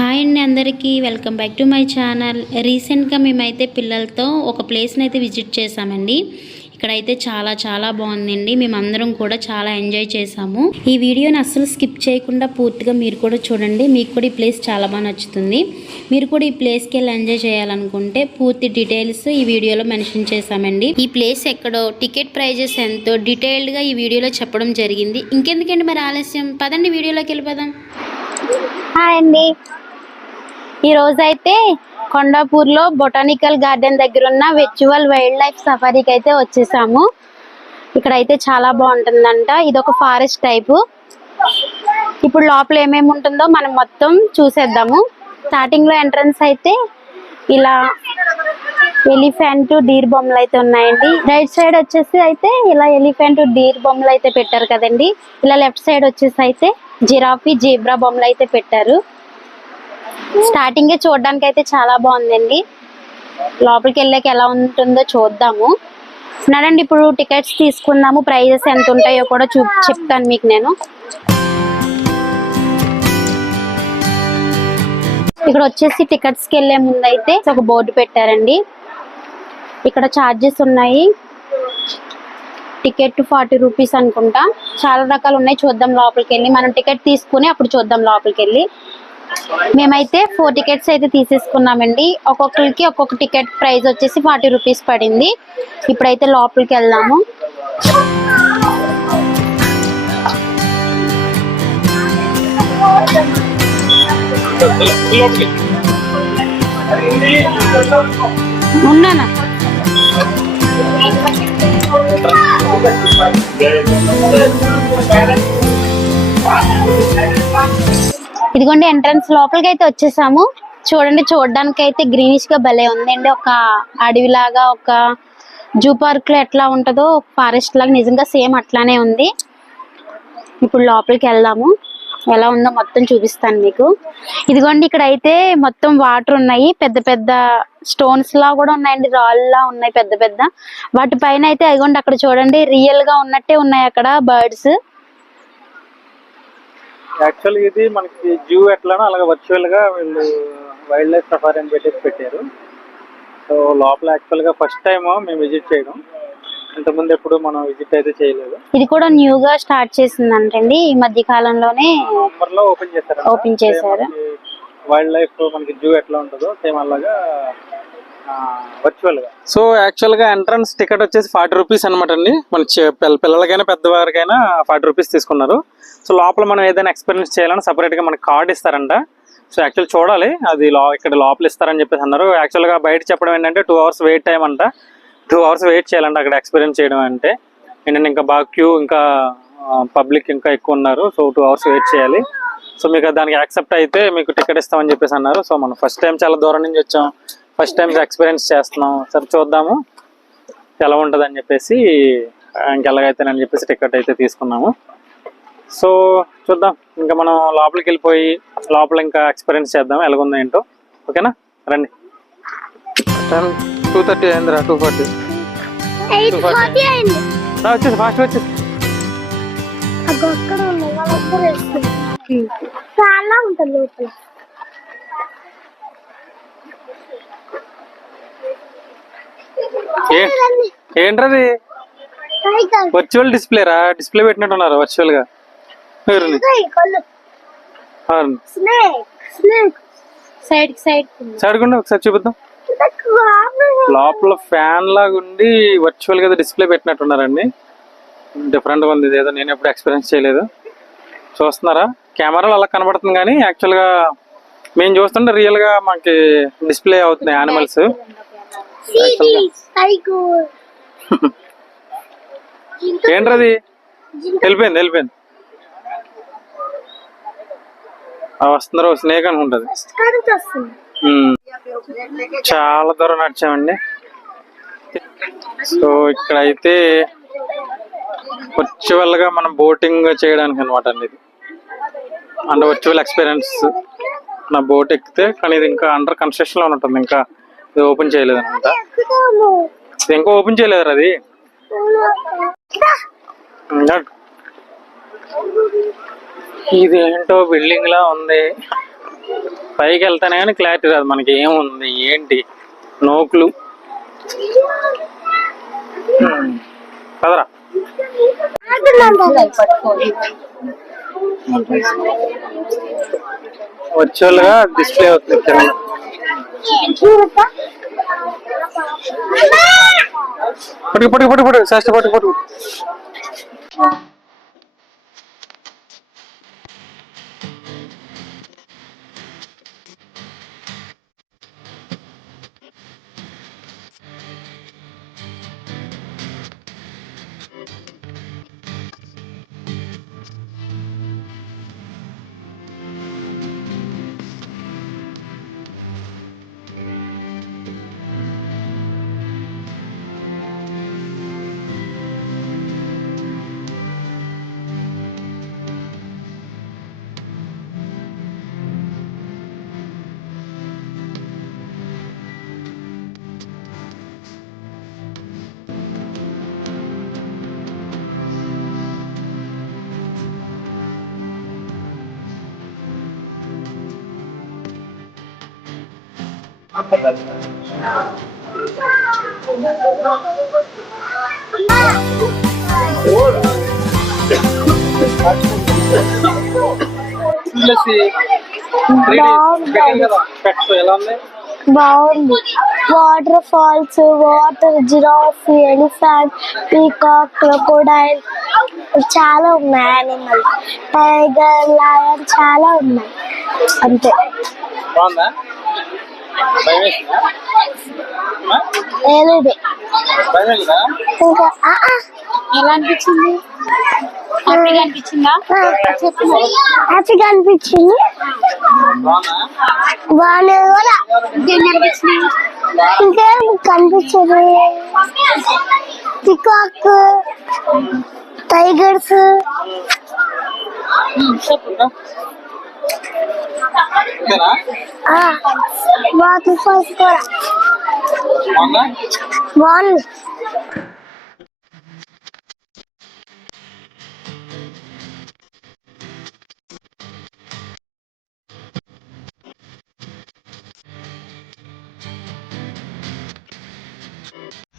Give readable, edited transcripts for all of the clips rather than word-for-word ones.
Hi అండి అందరికీ welcome back to my channel. రీసెంట్గా మేమైతే పిల్లలతో ఒక ప్లేస్ని అయితే విజిట్ చేసామండి. ఇక్కడైతే చాలా బాగుందండి. మేమందరం కూడా చాలా ఎంజాయ్ చేసాము. ఈ వీడియోని అస్సలు స్కిప్ చేయకుండా పూర్తిగా మీరు కూడా చూడండి. మీకు కూడా ఈ ప్లేస్ చాలా బాగా నచ్చుతుంది. మీరు కూడా ఈ ప్లేస్కి వెళ్ళి ఎంజాయ్ చేయాలనుకుంటే పూర్తి డీటెయిల్స్ ఈ వీడియోలో మెన్షన్ చేసామండి. ఈ ప్లేస్ ఎక్కడో, టికెట్ ప్రైజెస్ ఎంతో డీటెయిల్డ్గా ఈ వీడియోలో చెప్పడం జరిగింది. ఇంకెందుకండి మరి ఆలస్యం, పదండి వీడియోలోకి వెళ్ళిపోదాం. హాయ్ అండి, ఈరోజు అయితే కొండాపూర్లో బొటానికల్ గార్డెన్ దగ్గర ఉన్న వర్చువల్ వైల్డ్ లైఫ్ సఫారీకి అయితే వచ్చేసాము. ఇక్కడైతే చాలా బాగుంటుందంట. ఇది ఒక ఫారెస్ట్ టైపు. ఇప్పుడు లోపల ఏమేమి ఉంటుందో మనం మొత్తం చూసేద్దాము. స్టార్టింగ్ లో ఎంట్రన్స్ అయితే ఇలా ఎలిఫెంట్, డీర్ బొమ్మలు అయితే ఉన్నాయండి. రైట్ సైడ్ వచ్చేసి అయితే ఇలా ఎలిఫెంట్, డీర్ బొమ్మలు అయితే పెట్టారు కదండి. ఇలా లెఫ్ట్ సైడ్ వచ్చేసి అయితే జిరాఫీ, జీబ్రా బొమ్మలు అయితే పెట్టారు. స్టార్టింగ్ చూడడానికి అయితే చాలా బాగుందండి. లోపలికి వెళ్ళాక ఎలా ఉంటుందో చూద్దాము. నడండి ఇప్పుడు టికెట్స్ తీసుకుందాము. ప్రైజెస్ ఎంత ఉంటాయో కూడా చెప్తాను మీకు నేను. ఇక్కడ వచ్చేసి టికెట్స్ కి వెళ్లే ముందు అయితే ఒక బోర్డు పెట్టారండి. ఇక్కడ చార్జెస్ ఉన్నాయి. టికెట్ 40 రూపీస్ అనుకుంటా. చాలా రకాలు ఉన్నాయి, చూద్దాం లోపలికి వెళ్ళి. మనం టికెట్ తీసుకుని అప్పుడు చూద్దాం లోపలికి వెళ్ళి. మేమైతే 4 టికెట్స్ అయితే తీసేసుకున్నామండి. ఒక్కొక్కరికి ఒక్కొక్క టికెట్ ప్రైస్ వచ్చేసి 40 రూపీస్ పడింది. ఇప్పుడైతే లోపలికి వెళ్దాము. ఉన్నానా? ఇదిగోండి ఎంట్రన్స్. లోపలికి అయితే వచ్చేసాము. చూడండి, చూడడానికి అయితే గ్రీనిష్ గా భలే ఉందండి. ఒక అడవిలాగా, ఒక జూ పార్క్ లో ఎట్లా ఉంటుందో ఫారెస్ట్ లాగా నిజంగా సేమ్ అట్లానే ఉంది. ఇప్పుడు లోపలికి వెళ్దాము. ఎలా ఉందో మొత్తం చూపిస్తాను మీకు. ఇదిగోండి ఇక్కడ అయితే మొత్తం వాటర్ ఉన్నాయి. పెద్ద పెద్ద స్టోన్స్ లా కూడా ఉన్నాయండి, రాళ్ళలా ఉన్నాయి పెద్ద పెద్ద. వాటి పైన అయితే అదిగోండి అక్కడ చూడండి, రియల్ గా ఉన్నట్టే ఉన్నాయి అక్కడ బర్డ్స్. యాక్చువల్గా ఇది మనకి జూ ఎట్లానో అలాగే వర్చువల్ గా వీళ్ళు వైల్డ్ లైఫ్ సఫారీ అని పెట్టారు. సో లోపల యాక్చువల్ గా ఫస్ట్ టైం మేము విజిట్ చేయడం. ఇంతకుముందు ఎప్పుడు మనం విజిట్ అయితే చేయలేదు. ఇది కూడా న్యూ గా స్టార్ట్ చేసిందంటండి, ఈ మధ్య కాలంలోనే ఓపెన్ చేశారు. వైల్డ్ లైఫ్ మనకి జూ ఎట్లా ఉంటుందో సేమ్ అలాగా వర్చువల్ గా. సో యాక్చువల్ గా ఎంట్రన్స్ టికెట్ వచ్చేసి 40 రూపీస్ అనమాట అండి. మన పిల్లలకైనా పెద్దవారికైనా 40 రూపీస్ తీసుకున్నారు. సో లోపల మనం ఏదైనా ఎక్స్పీరియన్స్ చేయాలని సపరేట్ గా మనకి కార్డ్ ఇస్తారంట. సో యాక్చువల్ చూడాలి అది ఇక్కడ లోపల ఇస్తారని చెప్పేసి అన్నారు. యాక్చువల్ గా బయట చెప్పడం ఏంటంటే 2 అవర్స్ వెయిట్ టైం అంట. 2 అవర్స్ వెయిట్ చేయాలంట అక్కడ ఎక్స్పీరియన్స్ చేయడం అంటే. ఏంటంటే ఇంకా బాగా క్యూ, ఇంకా పబ్లిక్ ఇంకా ఎక్కువ ఉన్నారు. సో 2 అవర్స్ వెయిట్ చేయాలి. సో మీకు దానికి యాక్సెప్ట్ అయితే మీకు టికెట్ ఇస్తామని చెప్పేసి అన్నారు. సో మనం ఫస్ట్ టైం చాలా దూరం నుంచి వచ్చాం, ఫస్ట్ టైం ఎక్స్పీరియన్స్ చేస్తున్నాం. సరే చూద్దాము ఎలా ఉంటుంది అని చెప్పేసి, ఇంకెలాగైతేనని చెప్పేసి టికెట్ అయితే తీసుకున్నాము. సో చూద్దాం, ఇంకా మనం లోపలికి వెళ్ళిపోయి లోపల ఇంకా ఎక్స్పీరియన్స్ చేద్దాం ఎలాగుందో ఏంటో. ఓకేనా, రండి. 2:30 అయిందిరా, 2:40 వచ్చేసి ఫాస్ట్ వచ్చేసి. చాలా ఉంటుంది లోపల. ఏంటది? వర్చువల్ డిస్ప్లేరా? డిస్ప్లే పెట్టినట్టున్నారు వర్చువల్ గా. ఒకసారి చూపిద్దాం. లోపల ఫ్యాన్ లాగా ఉండి వర్చువల్ గా డిస్ప్లే పెట్టినట్టున్నారండి. డిఫరెంట్ గా ఉంది ఇదేదో, నేను ఎప్పుడు ఎక్స్పీరియన్స్ చేయలేదు. చూస్తున్నారా, కెమెరాలో అలా కనబడుతుంది కానీ యాక్చువల్ గా మేము చూస్తుంటే రియల్ గా మనకి డిస్ప్లే అవుతున్నాయి యానిమల్స్. ఏంటది? వెళ్ళిపోయింది. వస్తున్నారు, స్నేక్ అనుకుంటది. చాలా దూరం నడిచామండి. సో ఇక్కడైతే వర్చువల్ గా మనం బోటింగ్ చేయడానికి అనమాట అండి. ఇది అంటే వర్చువల్ ఎక్స్పీరియన్స్. నా బోట్ ఎక్కితే, కానీ ఇది ఇంకా అండర్ కన్స్ట్రక్షన్ లో ఉంటుంది. ఇంకా ఇది ఓపెన్ చేయలేదు అనమాట. ఇంకా ఓపెన్ చేయలేదు అది. ఇది ఏంటో బిల్డింగ్ లా ఉంది. పైకి వెళ్తానే కానీ క్లారిటీ రాదు మనకి ఏముంది ఏంటి, నోకులు. పదరా. వర్చువల్ గా డిస్ప్లే అవుతుంది కింద. పట్టుకు శాస్త్ర పట్టుకు. బాగుంది. Waterfalls, water, giraffe, elephant, peacock, crocodile చాలా ఉన్నాయి. యానిమల్, టైగర్, లయన్ చాలా ఉన్నాయి. అంతే. ఏది ఇంకా ఎలా అనిపించింది? హ్యాపీగా అనిపించిందా? హ్యాపీగా అనిపించింది. బాగానే కూడా ఇంకేం కనిపించదు. పికాక్, టైగర్స్, వాటర్ ఫాల్స్ కూడా బాగుంది.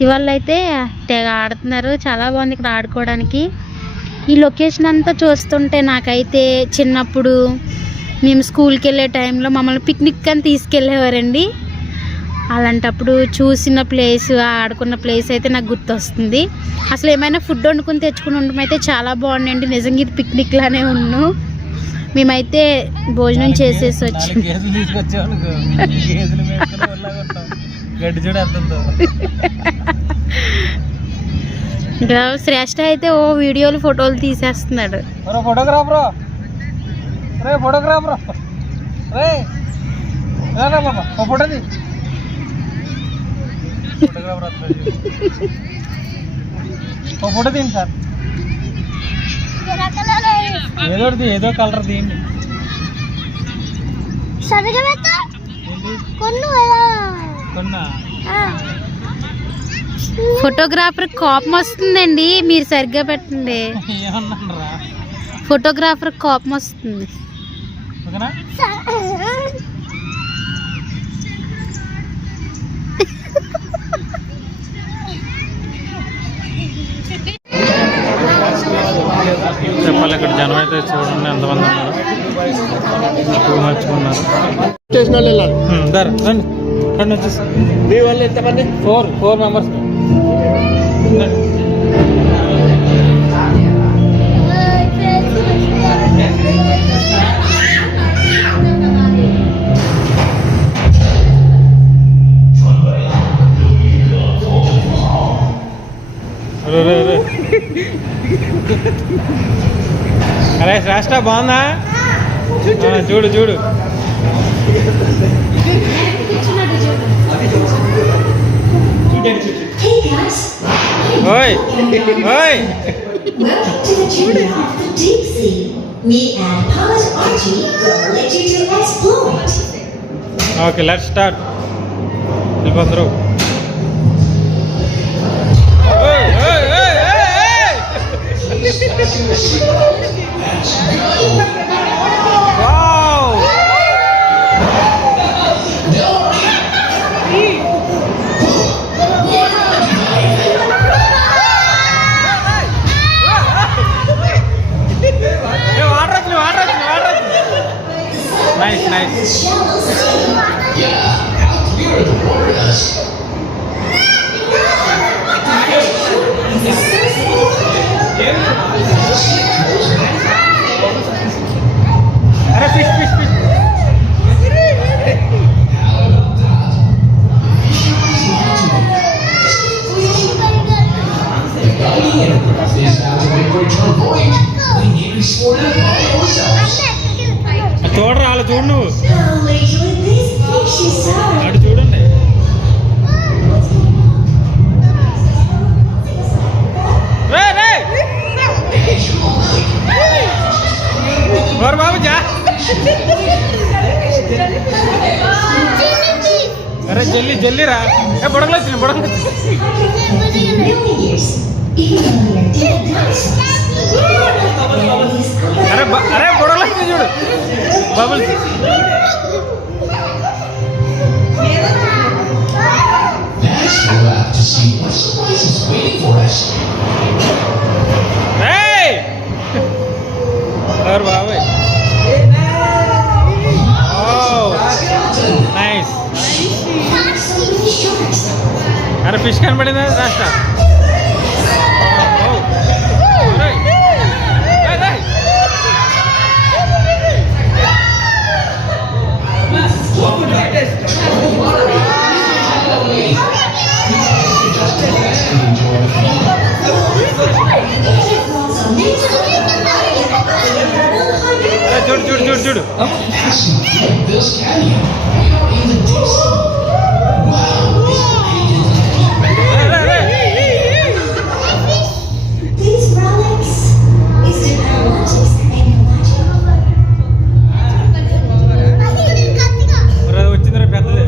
ఇవాళ అయితే తెగ ఆడుతున్నారు, చాలా బాగుంది ఇక్కడ ఆడుకోవడానికి. ఈ లొకేషన్ అంతా చూస్తుంటే నాకైతే చిన్నప్పుడు మేము స్కూల్కి వెళ్ళే టైంలో మమ్మల్ని పిక్నిక్ అని తీసుకెళ్ళేవారండి. అలాంటప్పుడు చూసిన ప్లేస్, ఆడుకున్న ప్లేస్ అయితే నాకు గుర్తొస్తుంది. అసలు ఏమైనా ఫుడ్ వండుకొని తెచ్చుకుని ఉండడం అయితే చాలా బాగుండండి. నిజంగా ఇది పిక్నిక్ లానే ఉన్నాం. మేమైతే భోజనం చేసేసి వచ్చాం. ఇంకా శ్రేష్ఠ అయితే ఓ వీడియోలు, ఫోటోలు తీసేస్తున్నాడు. ఫోటోగ్రాఫర్ ఫోటో తీయండి సార్. ఏదో కలర్ తీయండి. ఫోటోగ్రాఫర్ కోపం వస్తుందండి, మీరు సరిగ్గా పెట్టండి. ఫోటోగ్రాఫర్ కోపం వస్తుంది. చెప్పాలి, ఇక్కడ జనం అయితే చూడండి ఎంతమంది ఉన్నారు. టూ మచ్ ఉన్నారు. రండి వచ్చేసి. మీ వాళ్ళు ఎంతమంది? 4 మెంబర్స్. అరే శ్రేష్ట బాగుందా? చూడు చూడు. ఓయ్ ఓయ్. Okay, let's start. వెళ్ళిపోతారు. Wow! అరే ఫిష్ ఫిష్ ఫిష్. చూడరా వాళ్ళు చూడు నువ్వు అటు చూడండి. బాబు జా అరే జల్లి జల్లిరా బుడగలు వచ్చినాయి బుడగలు అరే అరే బుడగలు వచ్చినాయి చూడు బబుల్స్. బాబాయ్ నైస్. అరే ఫిష్ కనపడిందా రాష్ట్ర చూడు చూడు చూడు చూడు. వచ్చిందిరా పెద్దది.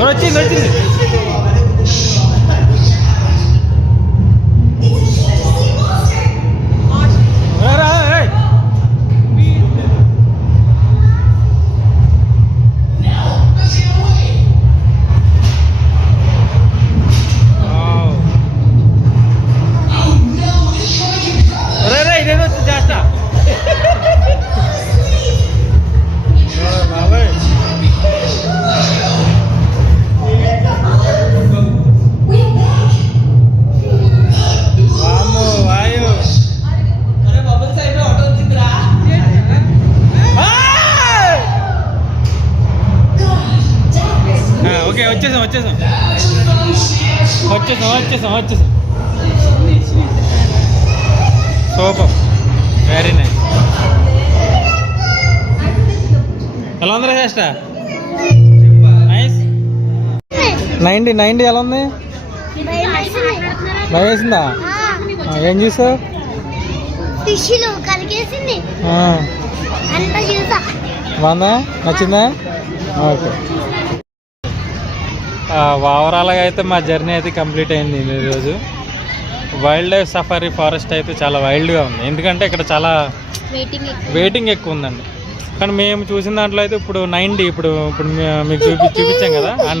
వచ్చింది వచ్చింది. ఇదేదో చేస్తా ఓకే వచ్చేసాం వచ్చేసాం వచ్చేసాం వచ్చేసాం వచ్చేసాం. Super very nice. ఎలా ఉందిరా చేష్ట? నైస్. 90 ఎలా ఉంది? భయం వేసిందా? ఏం చూసావు? ఫిష్లు కరిగేసింది అంత చూసా. బాగుందా, నచ్చిందా? ఓకే. ఓవరాల్గా అయితే మా జర్నీ అయితే కంప్లీట్ అయింది ఈరోజు. వైల్డ్ లైఫ్ సఫారీ ఫారెస్ట్ అయితే చాలా వైల్డ్గా ఉంది, ఎందుకంటే ఇక్కడ చాలా వెయిటింగ్ ఎక్కువ ఉందండి. కానీ మేము చూసిన దాంట్లో అయితే ఇప్పుడు 90 ఇప్పుడు మీకు చూపించాం కదా, ఆ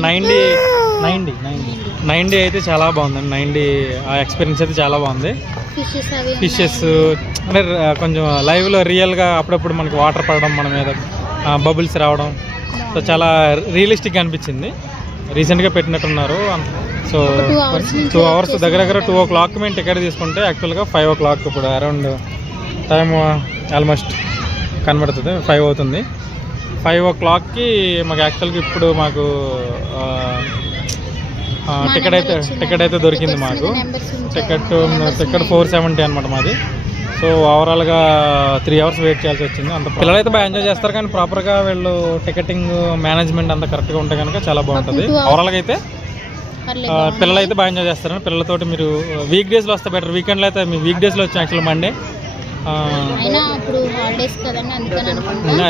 90 అయితే చాలా బాగుందండి. 90 ఆ ఎక్స్పీరియన్స్ అయితే చాలా బాగుంది. ఫిషెస్ అంటే కొంచెం లైవ్లో రియల్గా అప్పుడప్పుడు మనకి వాటర్ పడడం, మన మీద బబుల్స్ రావడం, సో చాలా రియలిస్టిక్గా అనిపించింది. రీసెంట్గా పెట్టినట్టున్నారు. సో 2 అవర్స్ దగ్గర 2 o'clock మేము టికెట్ తీసుకుంటే యాక్చువల్గా 5 o'clock ఇప్పుడు అరౌండ్ టైం ఆల్మోస్ట్ కనబడుతుంది, 5 అవుతుంది. 5 o'clockకి మాకు యాక్చువల్గా ఇప్పుడు మాకు టికెట్ అయితే దొరికింది మాకు. టికెట్ 470 అనమాట మాది. సో ఓవరాల్గా 3 hours వెయిట్ చేయాల్సి వచ్చింది. అంత పిల్లలు అయితే బాగా ఎంజాయ్ చేస్తారు, కానీ ప్రాపర్గా వీళ్ళు టికెటింగ్ మేనేజ్మెంట్ అంతా కరెక్ట్గా ఉంటే కనుక చాలా బాగుంటుంది. ఓవరాల్గా అయితే పిల్లలు అయితే బాగా ఎంజాయ్ చేస్తారు. పిల్లలతోటి మీరు వీక్ డేస్లో వస్తే బెటర్, వీకెండ్లో అయితే మీ వీక్ డేస్లో వచ్చి యాక్చువల్ మండే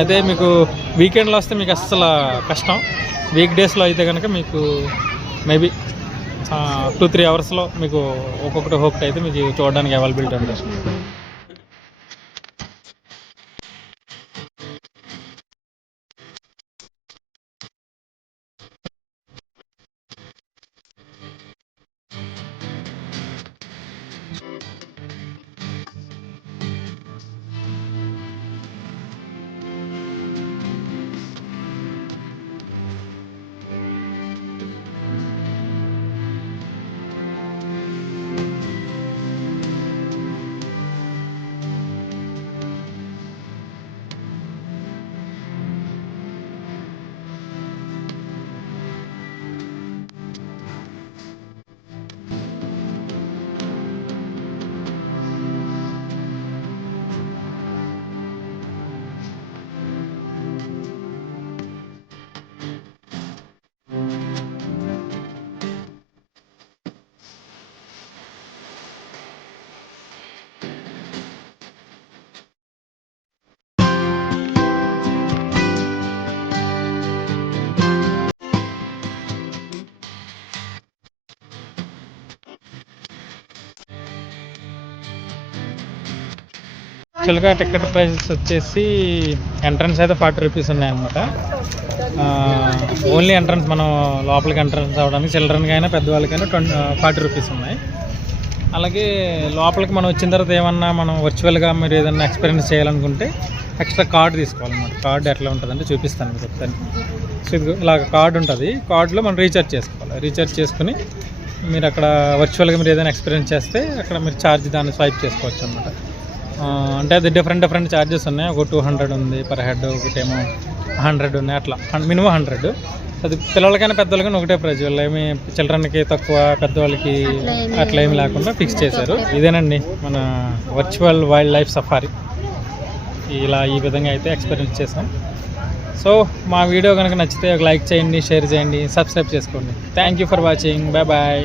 అదే మీకు వీకెండ్లో వస్తే మీకు అస్సలు కష్టం. వీక్ డేస్లో అయితే కనుక మీకు మేబీ 2-3 అవర్స్లో మీకు ఒక్కొక్కటి అయితే మీకు చూడడానికి అవైలబిలిటీ ఉంటుంది. యాక్చువల్గా టికెట్ ప్రైసెస్ వచ్చేసి ఎంట్రన్స్ అయితే 40 rupees ఉన్నాయన్నమాట. ఓన్లీ ఎంట్రన్స్, మనం లోపలికి ఎంట్రన్స్ అవ్వడానికి చిల్డ్రన్కి అయినా పెద్దవాళ్ళకైనా 40 rupees ఉన్నాయి. అలాగే లోపలికి మనం వచ్చిన తర్వాత ఏమన్నా మనం వర్చువల్గా మీరు ఏదన్నా ఎక్స్పీరియన్స్ చేయాలనుకుంటే ఎక్స్ట్రా కార్డు తీసుకోవాలన్నమాట. కార్డు ఎట్లా ఉంటుందంటే చూపిస్తాను మీకు ఒకసారి. సో ఇది ఇలాగ కార్డు ఉంటుంది, కార్డులో మనం రీఛార్జ్ చేసుకోవాలి. రీఛార్జ్ చేసుకుని మీరు అక్కడ వర్చువల్గా మీరు ఏదైనా ఎక్స్పీరియన్స్ చేస్తే అక్కడ మీరు ఛార్జ్ దాన్ని స్వైప్ చేసుకోవచ్చు అన్నమాట. అంటే అది డిఫరెంట్ ఛార్జెస్ ఉన్నాయి. ఒక 200 ఉంది పర్ హెడ్, ఒకటేమో 100 ఉన్నాయి, అట్లా మినిమం 100. అది పిల్లలకైనా పెద్దవాళ్ళకైనా ఒకటే ప్రైజ్. వాళ్ళు ఏమి చిల్డ్రన్కి తక్కువ, పెద్దవాళ్ళకి అట్లా ఏమి లేకుండా ఫిక్స్ చేశారు. ఇదేనండి మన వర్చువల్ వైల్డ్ లైఫ్ సఫారీ. ఈ విధంగా అయితే ఎక్స్పీరియన్స్ చేసాం. సో మా వీడియో కనుక నచ్చితే ఒక లైక్ చేయండి, షేర్ చేయండి, సబ్స్క్రైబ్ చేసుకోండి. Thank you for watching. Bye.